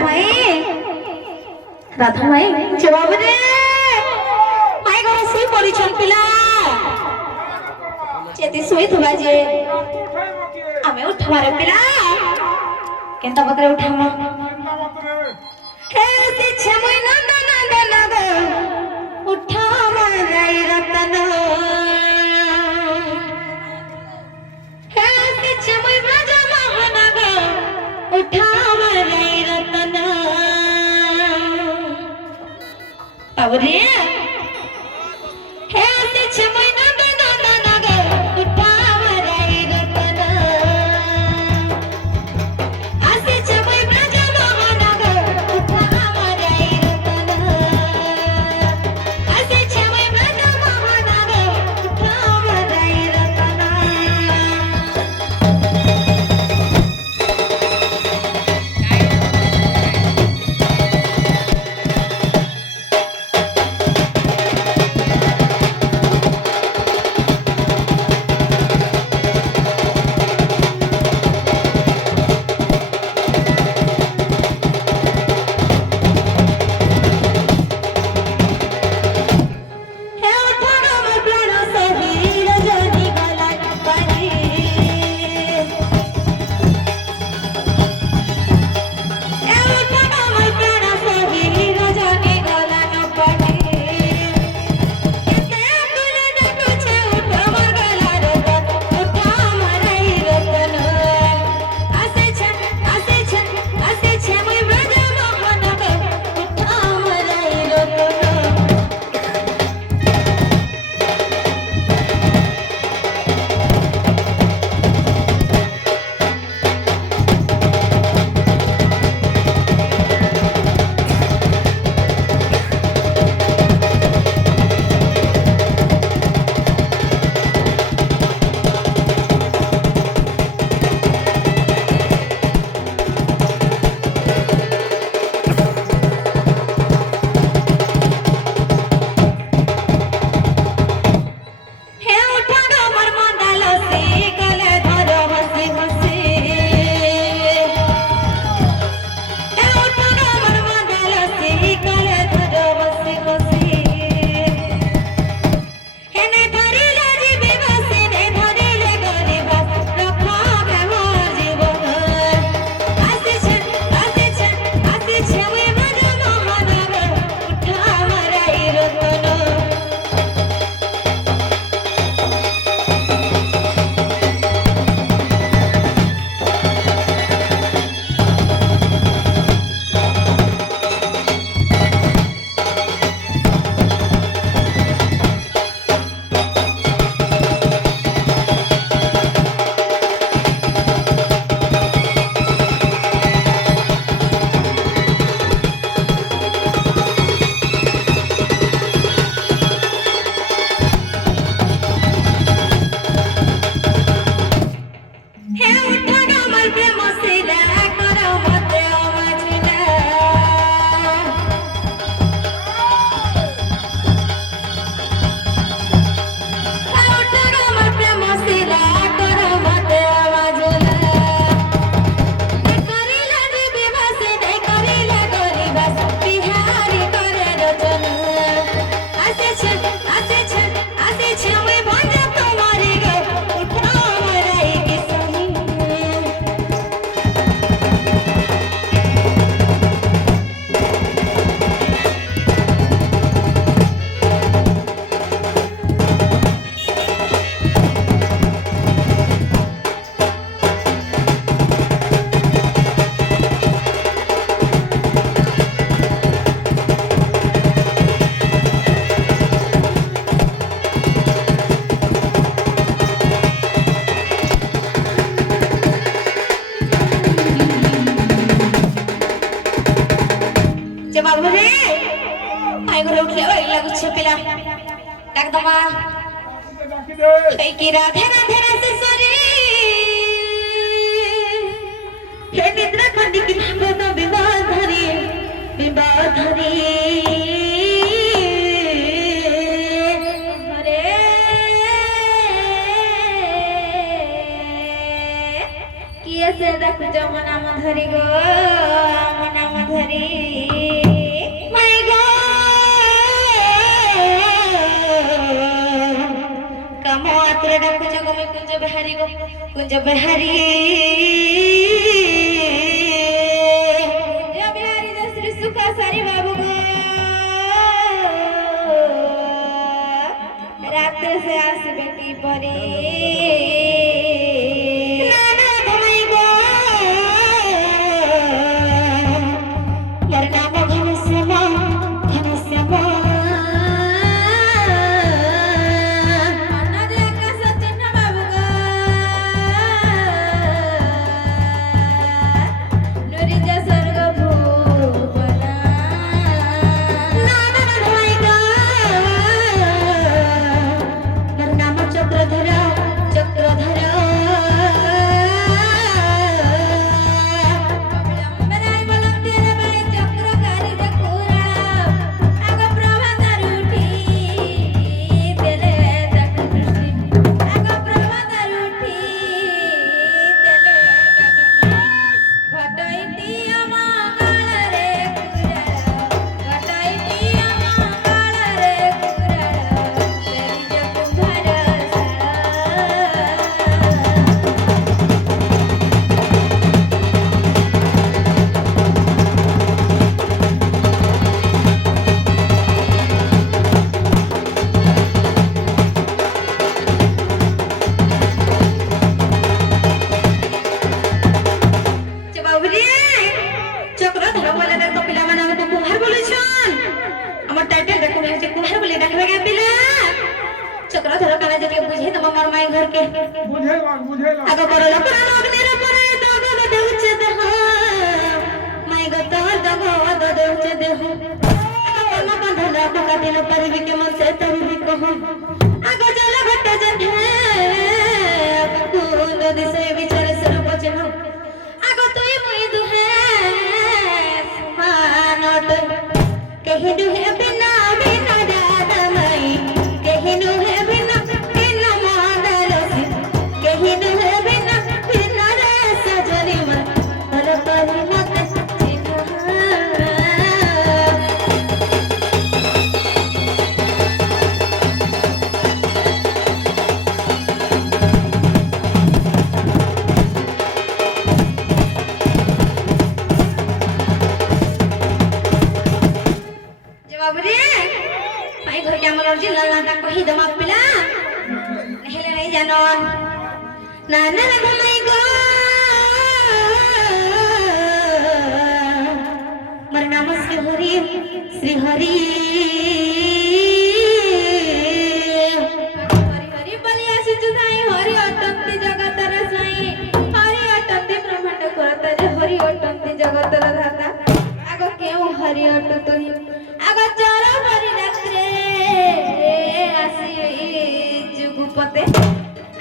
রাধামাই রাধামাই জবাব রে মাই ঘরে শুই পড়িছন পিলা চেতি শুই থবা যে আমি উঠবারে পিলা কেনতা বতরে উঠামো হে দিছে মই নন্দ নন্দ নগ উঠামা যাই রতন হে দিছে মই ব্রজ মোহনগ উঠামা যাই রতন বাবুরে হে দিছে মই নন্দ নন্দ নগ উঠামা যাই রতন আসিছে মই ব্রজ মোহনগ উঠামা যাই রতন আসিছে মই ব্রজ মোহনগ উঠামা যাই রতন হে উঠান আমার প্রাণ সহি রজনী গলায় পানি হে উঠান আমার প্রাণ সহি রজনী গলায় পানি কেতে তুলে ডাকুছে উঠ আমার গলার রতন উঠ আমার এই রতন আসিছে আসিছে আসিছে মই ব্রজ মোহনগ উঠ আমার এই রতন হে উঠান আমার মন্দাল সে গলে ধর হসি হসি হে উঠান আমার মন্দাল সে গলে ধর হসি হসি হে নে ধরিলে জীবে বসে নে ধরিলে গরিব রক্ষাবে মোর জীবন আসিছে আসিছে আসিছে ওই ব্রজ মোহনগ উঠা আমার এই রতন হে উঠান আমার প্রেম শিলা করো মতে অমাঝিলা হে উঠান আমার প্রেম শিলা করো মতে অমাঝিলা নে করিলা দিবি ভাসে নে করিলা গরিবাস বিহারি করে রচন আসিছে আসিছে আসিছে ওই ভঞ্জ তোমারি গো উঠা আমার এই কিসনি যে বাবু রে আই ঘরে উঠলে ওই লাগুছে পিলা ডাক দমা এই কি রাধে রাধে রাধে সরি হে নিদ্রা কান্দি কি ভাঙত বিবাহ ধরি হরে কিয়ে সে দেখুছ মো নাম ধরি গো মো নাম ধরি कुंज बिहारी बिहारी श्री सुखा सारी बाबू को रात से आसबे की परी चक्रधर काला जब बुझे तो मर माई घर के बुझेला आगे बड़ लोग लोग मेरे परे दगो दे उच्चे दे हो माई गतो दगो दे उच्चे दे हो आगे मन बंधला का दिन पर भी के मन से तभी भी कहो आगे चल घट जठे आगे कुंद दिसे विचार सर बचनो आगे तोई मुई दुहे मानत कहि दुहे बिना बिना दादा मई कहि दुहे कही दमा पिला नहले नहीं जानो नाना घुमाई गो मर नाम श्री हरि हरि बलिया सिजुदाई हरि अटंती जगतर साई हरि अटंती ब्रह्मांड करत रे हरि अटंती जगतर धाता आगो केउ हरि अट तोही आगो चर हरि रात्रे जुगुपते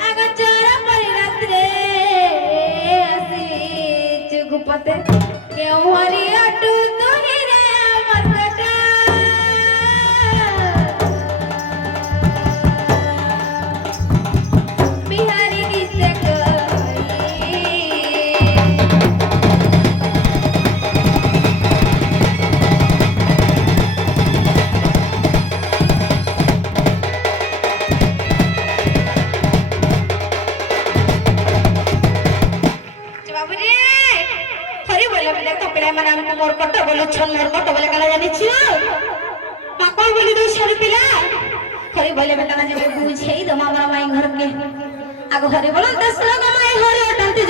आगो चोरा परी रात्रे आसी जुगुपते केउ हरि अटू तोही रे मरकटा बिहारी किसे कही मोर कट बोलो छन मोर कट बोले काला जानि छियो पाको बोली दो छर पिला खरी बोले बेटा जे बुझेई दमा हमरा माई घर के आगो हरि बोलन 10 लोग माई हरि अटंती